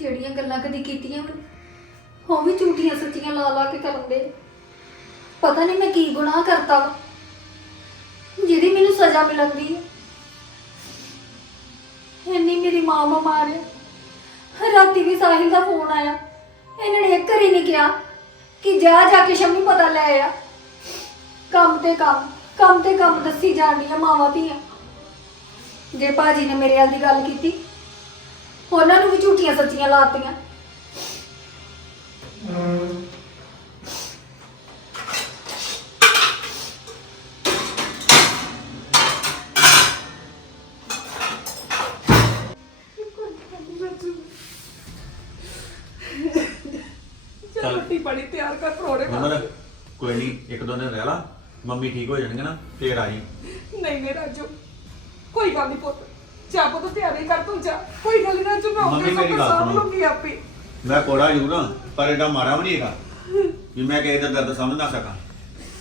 ਜਿਹੜੀਆਂ ਗੱਲਾਂ ਕਦੀ ਕੀਤੀਆਂ ਹੋਣ, ਉਹ ਵੀ ਝੂਠੀਆਂ ਸੱਚੀਆਂ ਲਾ ਲਾ ਕੇ ਕਰਨ ਦੇ। ਪਤਾ ਨਹੀਂ ਮੈਂ ਕੀ ਗੁਨਾਹ ਕਰਤਾ ਵਾ ਜਿਹਦੀ ਮੈਨੂੰ ਸਜ਼ਾ ਮਿਲਦੀ ਹੈ ਇੰਨੀ ਮੇਰੀ ਮਾਂ ਬਿਮਾਰ ਹੈ ਰਾਤੀ ਵੀ ਸਾਹਿਲ ਦਾ ਫੋਨ ਆਇਆ ਇਹਨਾਂ ਨੇ ਇੱਕ ਵਾਰੀ ਨਹੀਂ ਕਿਹਾ ਕਿ ਜਾ ਜਾ ਕੇ ਸ਼ਮੀ ਪਤਾ ਲੈ ਆ। ਕੰਮ ਤੇ ਕੰਮ ਕੰਮ ਤੇ ਕੰਮ ਦੱਸੀ ਜਾਂਦੀਆਂ ਮਾਵਾਂ ਧੀਆਂ। ਜੇ ਭਾਜੀ ਨੇ ਮੇਰੇ ਨਾਲ ਦੀ ਗੱਲ ਕੀਤੀ ਉਹਨਾਂ ਨੂੰ ਵੀ ਝੂਠੀਆਂ ਸੱਚੀਆਂ ਲਾਤੀਆਂ। ਚੱਲ ਰੋਟੀ ਪਾਣੀ ਤਿਆਰ ਕਰ ਪਰੋੜੇ ਮਮਰ ਕੋਈ ਨਹੀਂ ਇੱਕ ਦੋ ਦਿਨ ਰਹਿ ਲਾ। ਮੰਮੀ ਠੀਕ ਹੋ ਜਾਣਗੇ ਨਾ ਫੇਰ ਆਈ। ਨਹੀਂ ਨਹੀਂ ਰਾਜੂ ਕੋਈ ਗੱਲ ਨਹੀਂ ਪੁੱਤ। ਕਰ ਤੂੰ ਜਾ। ਕੋਈ ਗੱਲ ਨਹੀਂ ਰਾਜੂ ਮੈਂ ਮੰਮੀ ਉਹਦੇ ਮੇਰੀ ਸਭ ਗੱਲ ਸਾਂਭ ਸੁਣੋ। ਲੂੰਗੀ ਆਪੇ। ਮੈਂ ਕੋੜਾ ਜੂ ਨਾ ਪਰ ਏਡਾ ਮਾੜਾ ਵੀ ਨਹੀਂ ਹੈਗਾ। ਵੀ ਮੈਂ ਕਿਸੇ ਦਾ ਦਰਦ ਸਮਝ ਨਾ ਸਕਾਂ।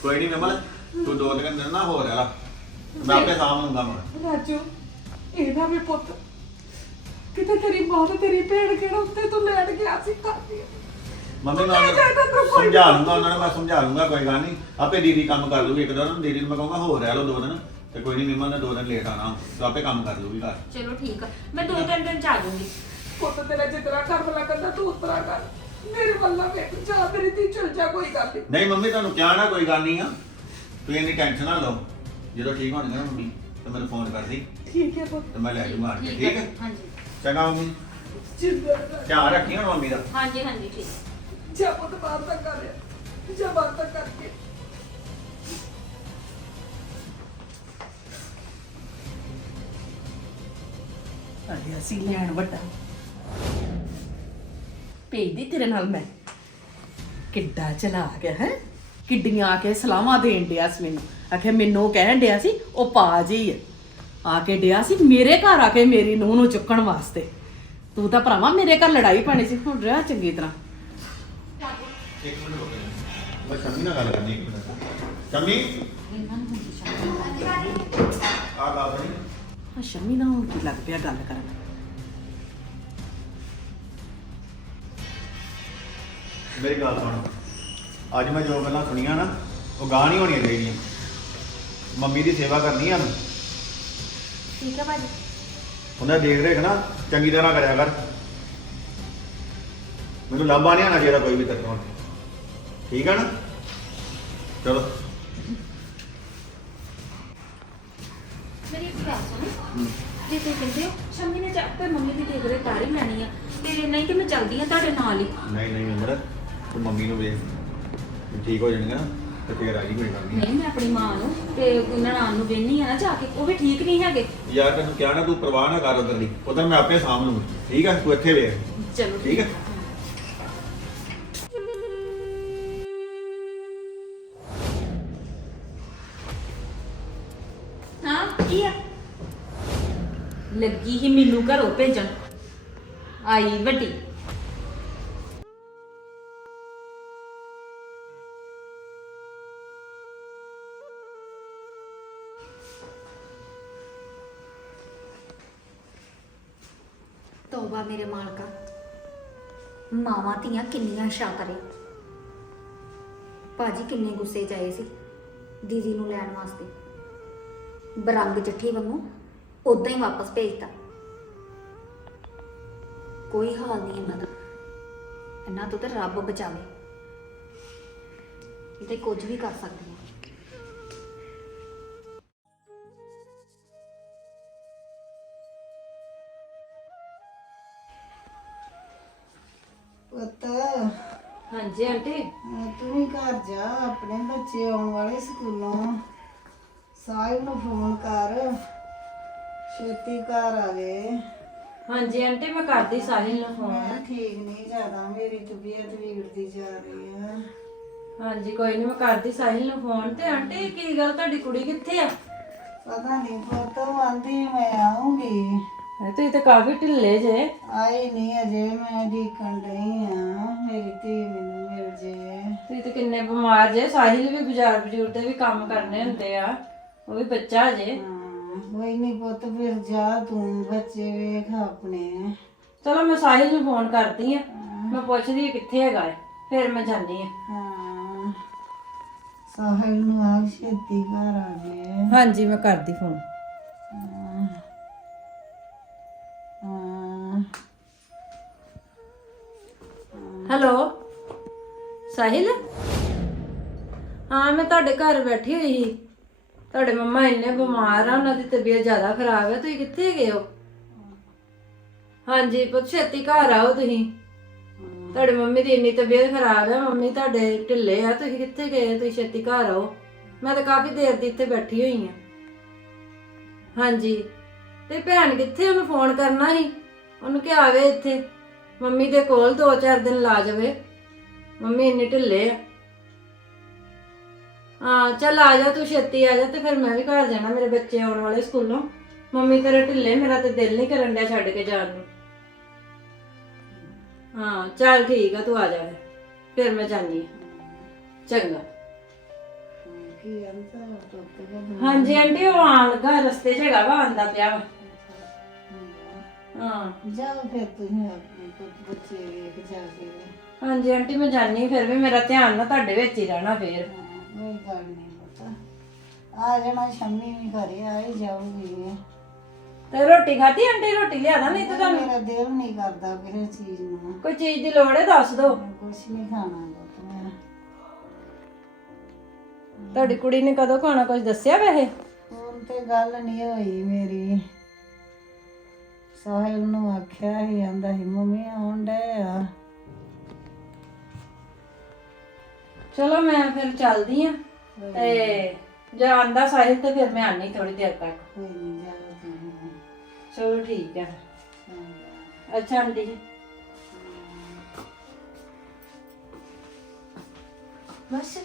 ਕੋਈ ਨਹੀਂ ਵਿਮਲ ਤੂੰ ਦੋ ਤਿੰਨ ਦਿਨ ਨਾ ਹੋ ਰਹਿ ਲਾ। ਮੈਂ ਆਪੇ ਸਾਂਭ ਲੂੰਗਾ ਮੈਂ ਰਾਜੂ ਇਹਦਾ ਵੀ ਪੁੱਤ ਕਿਤੇ ਤੇਰੀ ਮਾਂ ਤੇ ਤੇਰੀ ਭੈਣ ਕਿਹੜਾ ਉੱਤੇ ਤੂੰ ਲੈਣ ਗਿਆ ਸੀ ਕਰਦੀ ਮੰਮੀ ਤੂੰ ਮੈਂ ਤੋਂ ਕੋਈ ਸਮਝਾ ਲੂੰਗਾ ਉਹਨਾਂ ਨੂੰ ਮੈਂ ਸਮਝਾ ਲੂੰਗਾ ਕੋਈ ਗੱਲ ਨਹੀਂ ਆਪੇ ਦੀਦੀ ਕੰਮ ਕਰ ਲੂਗੀ ਇੱਕ ਦੋ ਦਿਨ ਦੀਦੀ ਨੂੰ ਮੈਂ ਕਹੂੰਗਾ ਹੋ ਰਹਿ ਲਓ ਦੋ ਦਿਨ। ਤੇ ਕੋਈ ਨਹੀਂ ਵਿਮਲ ਨੇ ਦੋ ਦਿਨ ਲੇਟ ਆਣਾ ਤੇ ਆਪੇ ਕੰਮ ਕਰ ਲੂਗੀ ਘਰ। ਚਲੋ ਠੀਕ ਆ। ਮੈਂ ਦੋ ਤਿੰਨ ਦਿਨ ਚ ਆ ਜਾਊਂਗੀ। ਪੁੱਤ ਤੇਰਾ ਜਿਤਨਾ ਕਰਮ ਲੱਗਦਾ ਤੂੰ ਉਤਰਾ ਕਰ। ਮੇਰੇ ਵੱਲੋਂ ਵੇਖ ਜਾ ਮੇਰੀ ਧੀ ਚਲ ਜਾ ਕੋਈ ਗੱਲ ਨਹੀਂ ਨਹੀਂ ਮੰਮੀ ਤੁਹਾਨੂੰ ਕਿਹਾ ਨਾ ਕੋਈ ਗੱਲ ਨਹੀਂ ਆ। ਤੁਸੀਂ ਇੰਨੀ ਟੈਨਸ਼ਨ ਨਾ ਲਓ। ਜਦੋਂ ਠੀਕ ਹੋਣਗੇ ਨਾ ਮੰਮੀ ਤੇ ਮੈਨੂੰ ਫੋਨ ਕਰ ਦੀ ਠੀਕ ਹੈ ਪੁੱਤ। ਤੇ ਮੈਂ ਲੈ ਜੂਗਾ ਆਣ ਕੇ ਠੀਕ ਹੈ? ਹਾਂਜੀ। ਚੰਗਾ ਮੰਮੀ। ਜਿੰਦਾ ਧਿਆਨ ਰੱਖੀ ਹੁਣ ਮੰਮੀ ਦਾ। ਹਾਂਜੀ ਹਾਂਜੀ ਠੀਕ। ਜਾ ਪੁੱਤ ਤੱਕ ਕਰ ਜਾ। ਤੱਕ ਕਰਕੇ ਅਰੇ ਅਸੀਂ ਲੈਣ ਵੱਡਾ। ਭੇਜਦੀ ਤੇਰੇ ਨਾਲ ਮੈਂ। ਕਿੱਡਾ ਚਲਾ ਗਿਆ, ਹੈ? ਕਿੱਡੀਆਂ ਆ ਕੇ ਸਲਾਮਾਂ ਦੇਣ ਡਿਆ ਸੀ ਮੈਨੂੰ। ਆਖੇ ਮੈਨੂੰ ਕਹਿਣ ਡਿਆ ਸੀ, ਉਹ ਪਾ ਜੀ ਹੈ ਆ ਕੇ ਡਿਆ ਸੀ, ਮੇਰੇ ਘਰ ਆ ਕੇ ਮੇਰੀ ਨੂੰਹ ਨੂੰ ਚੁੱਕਣ ਵਾਸਤੇ। ਤੂੰ ਤਾਂ ਭਰਾਵਾ, ਮੇਰੇ ਘਰ ਲੜਾਈ ਪਾਣੀ ਸੀ। ਹੁਣ ਰਿਹਾ ਚੰਗੀ ਤਰ੍ਹਾਂ। ਇੱਕ ਮਿੰਟ ਰੁਕ ਮੈਂ ਸ਼ਮੀ ਨਾਲ ਗੱਲ ਕਰਨੀ ਇੱਕ ਮਿੰਟ ਸ਼ਮੀ? ਆ ਸ਼ਮੀ ਨਾਲ ਹੁਣ ਕੀ ਲੱਗ ਪਿਆ ਗੱਲ ਕਰਨ? ਮੇਰੀ ਗੱਲ ਸੁਣ। ਅੱਜ ਮੈਂ ਜੋ ਗੱਲਾਂ ਸੁਣੀਆਂ ਨਾ ਉਹ ਗਾਹ ਨਹੀਂ ਹੋਣੀਆਂ ਚਾਹੀਦੀਆਂ। ਮੰਮੀ ਦੀ ਸੇਵਾ ਕਰਨੀ ਆ ਮੈਂ ਠੀਕ ਹੈ ਭਾਜੀ। ਉਹਨਾਂ ਦੇਖ ਰੇਖ ਨਾ ਚੰਗੀ ਤਰ੍ਹਾਂ ਕਰਿਆ ਕਰ। ਮੈਨੂੰ ਲਾਂਭਾ ਨਹੀਂ ਆਣਾ ਚਾਹੀਦਾ ਕੋਈ ਵੀ ਤੇਰੇ ਕੋਲ। ਠੀਕ ਆ ਨਾ? ਚਲੋ ਮੇਰੀ ਇੱਕ ਗੱਲ ਸੁਣ ਜੇ ਤੁਸੀਂ ਕਹਿੰਦੇ ਹੋ ਸ਼ਮੀ ਨੇ ਤੇ ਮੰਮੀ ਦੀ ਦੇਖ ਰੇ ਹੀ ਲੈਣੀ ਆ। ਤੇ ਨਹੀਂ ਤੇ ਮੈਂ ਚੱਲਦੀ ਆ ਤੁਹਾਡੇ ਨਾਲ ਹੀ। ਨਹੀਂ ਨਹੀਂ ਉਮਰ ਤੂੰ ਮੰਮੀ ਨੂੰ ਵੇਖ। ਜੇ ਠੀਕ ਹੋ ਜਾਣਗੇ ਨਾ ਤੇ ਫੇਰ ਆ ਜੀ ਕੋਈ ਗੱਲ ਨਹੀਂ। ਨਹੀਂ ਮੈਂ ਆਪਣੀ ਮਾਂ ਨੂੰ ਤੇ ਨਨਾਣ ਨੂੰ ਵੇਹਨੀ ਆ ਨਾ ਜਾ ਕੇ ਉਹ ਵੀ ਠੀਕ ਨਹੀਂ ਹੈਗੇ। ਯਾਰ ਤੈਨੂੰ ਕਿਹਾ ਨਾ ਤੂੰ ਪਰਵਾਹ ਨਾ ਕਰ ਉਧਰ ਦੀ। ਉਧਰ ਮੈਂ ਆਪੇ ਸਾਂਭ ਠੀਕ ਆ ਤੂੰ ਇੱਥੇ ਵੇਖ। ਚਲੋ ਠੀਕ ਹੈ ਮੈਨੂੰ ਘਰੋਂ ਭੇਜਣ ਆਈ ਵੱਡੀ। ਤੋਬਾ ਮੇਰੇ ਮਾਲਕਾ। ਮਾਵਾਂ ਧੀਆਂ ਕਿੰਨੀਆਂ ਸ਼ਾ ਕਰੇ ਭਾਜੀ ਕਿੰਨੇ ਗੁੱਸੇ ਚ ਆਏ ਸੀ ਦੀਦੀ ਨੂੰ ਲੈਣ ਵਾਸਤੇ। ਬਰੰਗ ਚਿੱਠੀ ਵਾਂਗੂ ਉਦਾਂ ਹੀ ਵਾਪਸ ਭੇਜਤਾ। ਕੋਈ ਹਾਲ ਨਹੀਂ ਇਹਨਾਂ ਦਾ ਇਹਨਾਂ ਤੋਂ ਤਾਂ ਰੱਬ ਬਚਾਵੇ। ਇਹ ਤੇ ਕੁਝ ਵੀ ਕਰ ਸਕਦੇ ਆ ਪੁੱਤ। ਹਾਂਜੀ ਆਂਟੀ। ਅਹ ਤੂੰ ਵੀ ਘਰ ਜਾ ਆਪਣੇ ਬੱਚੇ ਆਉਣ ਵਾਲੇ ਸਕੂਲੋਂ। ਸਾਹਿਲ ਨੂੰ ਫੋਨ ਕਰ। ਛੇਤੀ ਘਰ ਆਵੇ। ਹਾਂਜੀ ਆਂਟੀ ਮੈਂ ਕਰਦੀ ਸਾਹਿਲ ਨੂੰ ਫੋਨ ਠੀਕ ਨਹੀਂ ਜ਼ਿਆਦਾ ਮੇਰੀ ਤਬੀਅਤ ਵਿਗੜਦੀ ਜਾ ਰਹੀ ਹੈ ਹਾਂਜੀ ਕੋਈ ਨਹੀਂ ਮੈਂ ਕਰਦੀ ਸਾਹਿਲ ਨੂੰ ਫੋਨ ਤੇ। ਆਂਟੀ ਕੀ ਗੱਲ ਤੁਹਾਡੀ ਕੁੜੀ ਕਿੱਥੇ ਆ? ਪਤਾ ਨਹੀਂ ਪੁੱਤ ਆਂਦੀ ਮੈਂ ਆਉਂਗੀ ਤੁਸੀਂ ਤਾਂ ਕਾਫੀ ਢਿੱਲੇ ਜੇ। ਆਈ ਨਹੀਂ ਅਜੇ ਮੈਂ ਢੀਕਣ ਡਈ ਆ। ਮੇਰੀ ਧੀ ਮੈਨੂੰ ਮਿਲ ਜੇ। ਤੁਸੀਂ ਤਾਂ ਕਿੰਨੇ ਬਿਮਾਰ ਜੇ। ਸਾਹਿਲ ਵੀ ਬਾਜ਼ਾਰ ਬਜੂਰ ਤੇ ਵੀ ਕੰਮ ਕਰਨੇ ਹੁੰਦੇ ਆ। ਉਹ ਵੀ ਬੱਚਾ ਜੇ। ਕੋਈ ਨਹੀਂ ਪੁੱਤ ਫਿਰ ਜਾ ਤੂੰ ਬੱਚੇ ਵੇਖ ਆਪਣੇ। ਚਲੋ ਮੈਂ ਸਾਹਿਲ ਨੂੰ ਫੋਨ ਕਰਦੀ ਆ। ਮੈਂ ਪੁੱਛਦੀ ਆ ਕਿੱਥੇ ਹੈਗਾ ਹੈ ਫਿਰ ਮੈਂ ਜਾਂਦੀ ਆ। ਹਾਂ। ਸਾਹਿਲ ਨੂੰ ਆ ਛੇਤੀ ਘਰ ਆ ਗਏ। ਹਾਂਜੀ ਮੈਂ ਕਰਦੀ ਫੋਨ ਹਾਂ। ਹਾਂ। ਹੈਲੋ ਸਾਹਿਲ? ਹਾਂ ਮੈਂ ਤੁਹਾਡੇ ਘਰ ਬੈਠੀ ਹੋਈ ਸੀ। ਤੁਹਾਡੇ ਮੰਮਾ ਇੰਨੇ ਬਿਮਾਰ ਆ ਉਹਨਾਂ ਦੀ ਤਬੀਅਤ ਜ਼ਿਆਦਾ ਖਰਾਬ ਹੈ ਤੁਸੀਂ ਕਿੱਥੇ ਗਏ ਹੋ? ਹਾਂਜੀ ਪੁੱਤ ਛੇਤੀ ਘਰ ਆਓ ਤੁਸੀਂ। ਤੁਹਾਡੇ ਮੰਮੀ ਦੀ ਇੰਨੀ ਤਬੀਅਤ ਖਰਾਬ ਹੈ ਮੰਮੀ ਤੁਹਾਡੇ ਢਿੱਲੇ ਆ ਤੁਸੀਂ ਕਿੱਥੇ ਗਏ ਤੁਸੀਂ ਛੇਤੀ ਘਰ ਆਓ। ਮੈਂ ਤਾਂ ਕਾਫੀ ਦੇਰ ਦੀ ਇੱਥੇ ਬੈਠੀ ਹੋਈ ਹਾਂ ਹਾਂਜੀ। ਤੇ ਭੈਣ ਕਿੱਥੇ? ਉਹਨੂੰ ਫੋਨ ਕਰਨਾ ਸੀ। ਉਹਨੂੰ ਕਿ ਆਵੇ ਇੱਥੇ? ਮੰਮੀ ਦੇ ਕੋਲ 2-4 ਦਿਨ ਲਾ ਜਾਵੇ। ਮੰਮੀ ਇੰਨੇ ਢਿੱਲੇ ਆ। ਹਾਂ ਚੱਲ ਆ ਜਾ ਤੂੰ ਛੇਤੀ ਆ ਜਾ ਤੇ ਫਿਰ ਮੈਂ ਵੀ ਘਰ ਜਾਣਾ ਮੇਰੇ ਬੱਚੇ ਆਉਣ ਵਾਲੇ ਸਕੂਲੋਂ। ਮੰਮੀ ਤੇਰੇ ਢਿੱਲੇ ਮੇਰਾ ਤੇ ਦਿਲ ਨਹੀਂ ਕਰਨ ਡਿਆ ਛੱਡ ਕੇ ਜਾਣ ਨੂੰ। ਹਾਂ ਚੱਲ ਠੀਕ ਆ ਤੂੰ ਆ ਜਾ ਫਿਰ। ਮੈਂ ਜਾਣੀ ਚੰਗਾ। ਕੀ ਅੰਤਾ ਹਾਂਜੀ ਆਂਟੀ ਉਹ ਆਣ ਲੱਗਾ ਰਸਤੇ 'ਚ ਹੈਗਾ ਵਾ ਆਂਦਾ ਪਿਆ ਵਾ। ਹਾਂ। ਜਾਓ ਫਿਰ ਤੁਸੀਂ ਬੱਚੇ ਵੇਖ ਜਾ ਕੇ। ਹਾਂਜੀ ਆਂਟੀ ਮੈਂ ਜਾਣੀ ਫਿਰ ਵੀ ਮੇਰਾ ਧਿਆਨ ਨਾ ਤੁਹਾਡੇ ਵਿੱਚ ਹੀ ਰਹਿਣਾ ਫੇਰ। ਗੱਲ ਨਹੀਂ ਪੁੱਤ। ਆ ਜਾਣਾ ਸ਼ੰਮੀ ਵੀ ਘਰੇ ਆ ਹੀ ਜਾਊਗੀ। ਤੇ ਰੋਟੀ ਖਾਧੀ ਆਂਟੀ? ਰੋਟੀ ਲਿਆਦਾ ਨਹੀਂ ਤੇ ਤੁਹਾਨੂੰ? ਮੇਰਾ ਦਿਲ ਨਹੀਂ ਕਰਦਾ ਕਿਸੇ ਚੀਜ਼ ਨੂੰ। ਕੋਈ ਚੀਜ਼ ਦੀ ਲੋੜ ਹੈ ਦੱਸ ਦਿਓ ਕੁਝ ਨਹੀਂ ਖਾਣਾ ਪੁੱਤ ਤੁਹਾਡੀ ਕੁੜੀ ਨੇ ਕਦੋਂ ਖਾਣਾ ਕੁਝ ਦੱਸਿਆ ਵੈਸੇ? ਹੁਣ ਤੇ ਗੱਲ ਨਹੀਂ ਹੋਈ ਮੇਰੀ। ਸਾਹਿਲ ਨੂੰ ਆਖਿਆ ਹੀ ਆਂਦਾ ਸੀ ਮੰਮੀ ਆਉਣ ਡੇ ਆ। ਚਲੋ ਮੈਂ ਫਿਰ ਚੱਲਦੀ ਆ। ਤੇ ਜੇ ਆਂਦਾ ਸਾਹਿਲ ਤੇ ਫਿਰ ਮੈਂ ਆਨੀ ਥੋੜੀ ਦੇਰ ਤੱਕ। ਕੋਈ ਨਹੀਂ ਜਾ ਤੂੰ ਚਲੋ ਠੀਕ ਹੈ ਅੱਛਾ ਆਂਟੀ ਜੀ। ਬਸ।